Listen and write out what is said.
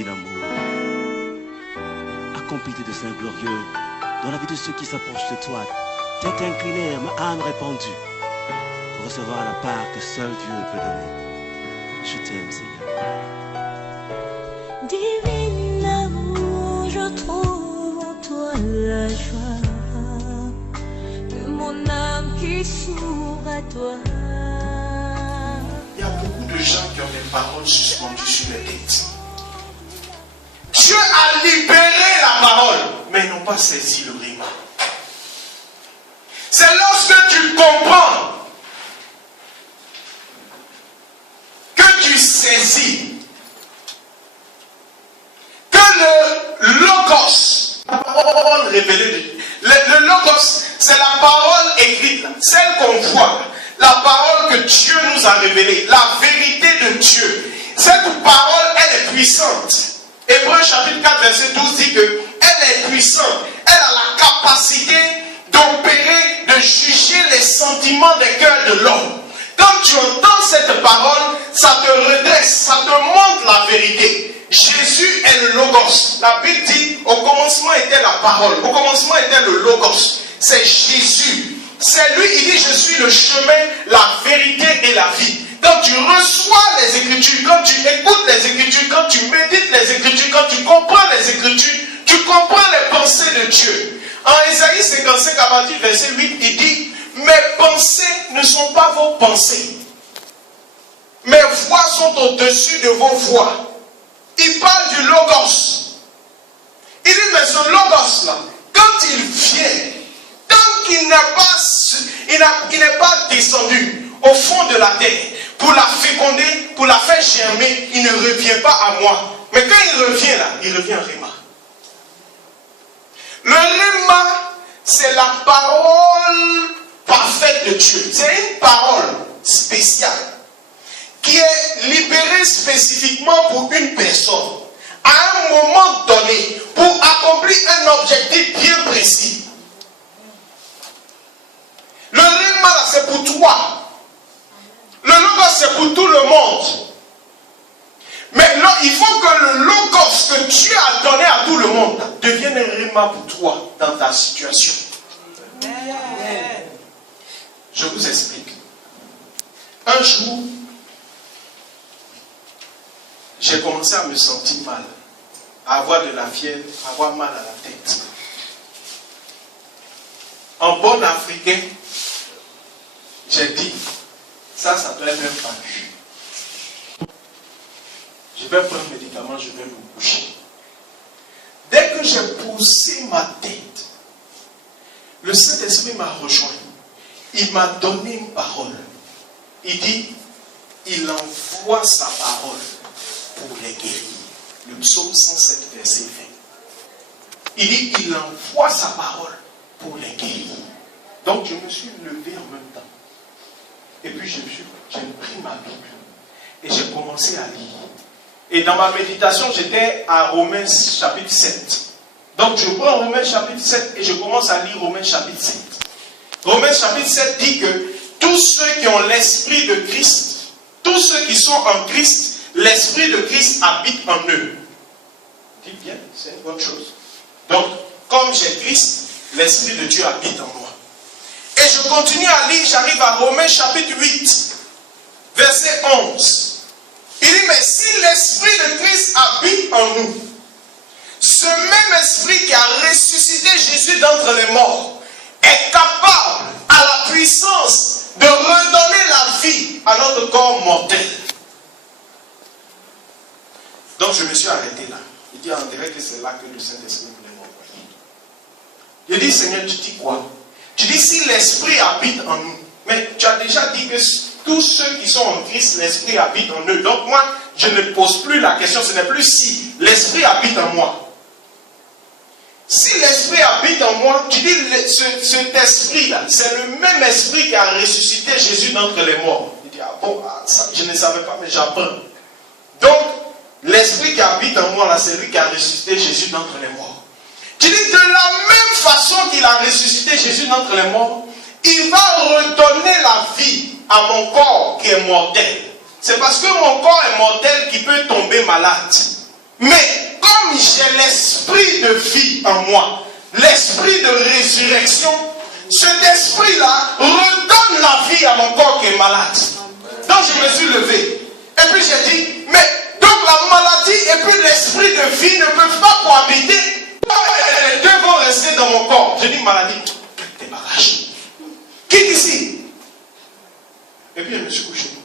remplit d'amour. Accomplis tes desseins glorieux dans la vie de ceux qui s'approchent de toi. Tête inclinée, ma âme répandue, pour recevoir la part que seul Dieu peut donner. Je t'aime, Seigneur. Divine amour, je trouve en toi la joie de mon âme qui s'ouvre à toi. Il y a beaucoup de gens qui ont des paroles suspendues sur les têtes. Dieu a libéré la parole, mais ils n'ont pas saisi le rima. C'est lorsque tu comprends que tu saisis que le logos, la parole révélée de Dieu, le logos, c'est la parole écrite, celle qu'on voit, la parole que Dieu nous a révélée, la vérité de Dieu. Cette parole, elle est puissante. Hébreux chapitre 4, verset 12 dit que elle est puissante. Elle a la capacité d'opérer, de juger les sentiments des cœurs de l'homme. Quand tu entends cette parole, ça te redresse, ça te montre la vérité. Jésus est le Logos. La Bible dit, au commencement était la parole. Au commencement était le Logos. C'est Jésus. C'est lui, il dit, je suis le chemin, la vérité et la vie. Quand tu reçois les Écritures, quand tu écoutes les Écritures, quand tu médites les Écritures, quand tu comprends les Écritures, tu comprends les pensées de Dieu. En Ésaïe 55, à partir du verset 8, il dit, mes pensées ne sont pas vos pensées. Mes voix sont au-dessus de vos voix. Il parle du Logos. Il dit, mais ce Logos-là, quand il vient, tant qu'il n'est pas descendu au fond de la terre pour la féconder, pour la faire germer, il ne revient pas à moi. Mais quand il revient là, il revient en Réma. Le Réma, c'est la parole parfaite de Dieu. C'est une parole spéciale qui est libérée spécifiquement pour une personne à un moment donné pour accomplir un objectif bien précis. Le Réma là, c'est pour toi. Le Logos, c'est pour tout le monde. Mais là, il faut que le Logos que Dieu a donné à tout le monde devienne un Réma pour toi dans ta situation. Amen. Je vous explique. Un jour, j'ai commencé à me sentir mal, à avoir de la fièvre, à avoir mal à la tête. En bon africain, j'ai dit, ça doit être un palu. Je vais prendre un médicament, je vais me coucher. Dès que j'ai poussé ma tête, le Saint-Esprit m'a rejoint. Il m'a donné une parole. Il dit, il envoie sa parole pour les guérir. Le psaume 107, verset 20. Il dit, il envoie sa parole pour les guérir. Donc je me suis levé en même temps. Et puis j'ai pris ma Bible et j'ai commencé à lire. Et dans ma méditation, j'étais à Romains chapitre 7. Donc je prends Romains chapitre 7 et je commence à lire Romains chapitre 7. Romains chapitre 7 dit que tous ceux qui ont l'esprit de Christ, tous ceux qui sont en Christ, l'esprit de Christ habite en eux. Dites bien, c'est une bonne chose. Donc, comme j'ai Christ, l'esprit de Dieu habite en moi. Et je continue à lire, j'arrive à Romains chapitre 8, verset 11. Il dit, mais si l'esprit de Christ habite en nous, ce même esprit qui a ressuscité Jésus d'entre les morts est capable, à la puissance, de redonner la vie à notre corps mortel. Donc je me suis arrêté là. Il dit, on dirait que c'est là que le Saint-Esprit voulait m'envoyer. Je dis, Seigneur, tu dis quoi? Tu dis, si l'Esprit habite en nous. Mais tu as déjà dit que tous ceux qui sont en Christ, l'Esprit habite en eux. Donc moi, je ne pose plus la question, ce n'est plus si l'Esprit habite en moi. Si l'Esprit habite en moi, tu dis, cet Esprit-là, c'est le même Esprit qui a ressuscité Jésus d'entre les morts. Il dit, ah bon, ça, je ne savais pas, mais j'apprends. Donc, l'Esprit qui habite en moi, là, c'est lui qui a ressuscité Jésus d'entre les morts. Tu dis, de la même façon qu'il a ressuscité Jésus d'entre les morts, il va redonner la vie à mon corps qui est mortel. C'est parce que mon corps est mortel qu'il peut tomber malade. Mais comme j'ai l'esprit de vie en moi, l'esprit de résurrection, cet esprit-là redonne la vie à mon corps qui est malade. Donc je me suis levé. Et puis j'ai dit, mais donc la maladie et puis l'esprit de vie ne peuvent pas cohabiter. Les deux vont rester dans mon corps. J'ai dit, maladie, débarrasse. Quitte ici. Et puis je me suis couché.